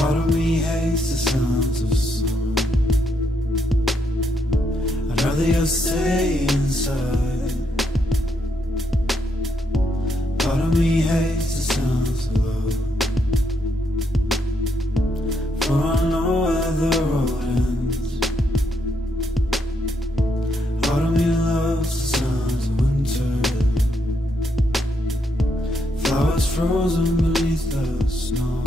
Part of me hates the sounds of summer. I'd rather just stay inside. Part of me hates the sounds of love, for I know where the road ends. Part of me loves the sounds of winter, flowers frozen beneath the snow.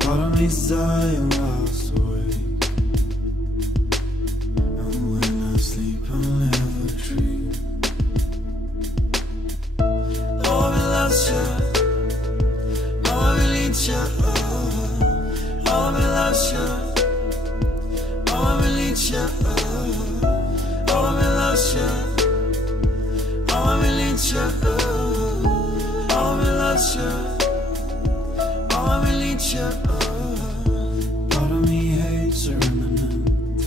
Part of me's dying whilst awake, and when I sleep I'll never dream. Oh, I loves you, oh, I need you, oh, I loves you, oh, I need you, oh, I loves you, oh, I need you, oh, I loves you, oh, I need you. Part of me hates a remnant,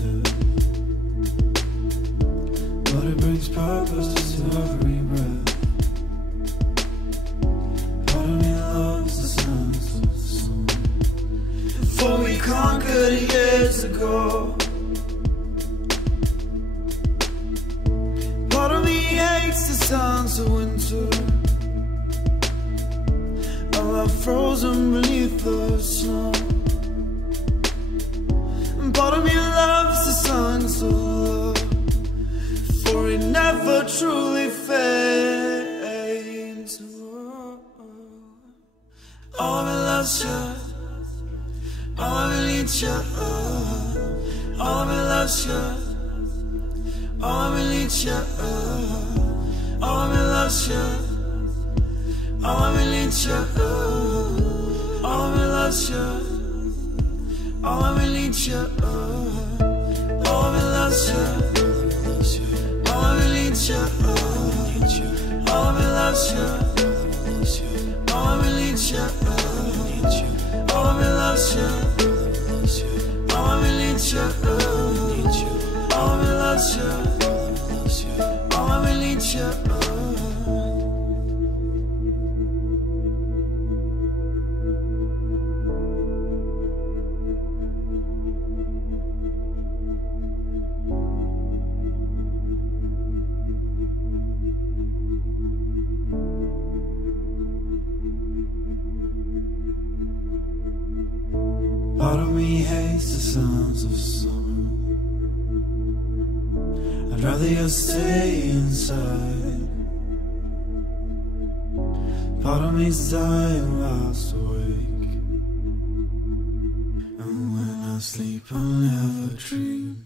but it brings purpose to every breath. Part of me loves the sounds of summer, for we conquered years ago. Part of me hates the sounds of winter, our love frozen beneath the snow. And part of me loves the songs of love, for it never truly fades. Oh, I loves you, oh, I need you, oh, I loves you, oh, I need you, oh, I loves you, oh, I need you, oh, I loves you, oh, I need you, oh, I loves you, oh, I need you, oh, I loves you, oh, I need you, oh, I loves you, oh, I need you, oh, I loves you, oh, I need you. Part of me hates the sounds of summer. I'd rather just stay inside. Part of me's dying whilst awake, and when I sleep I'll never dream.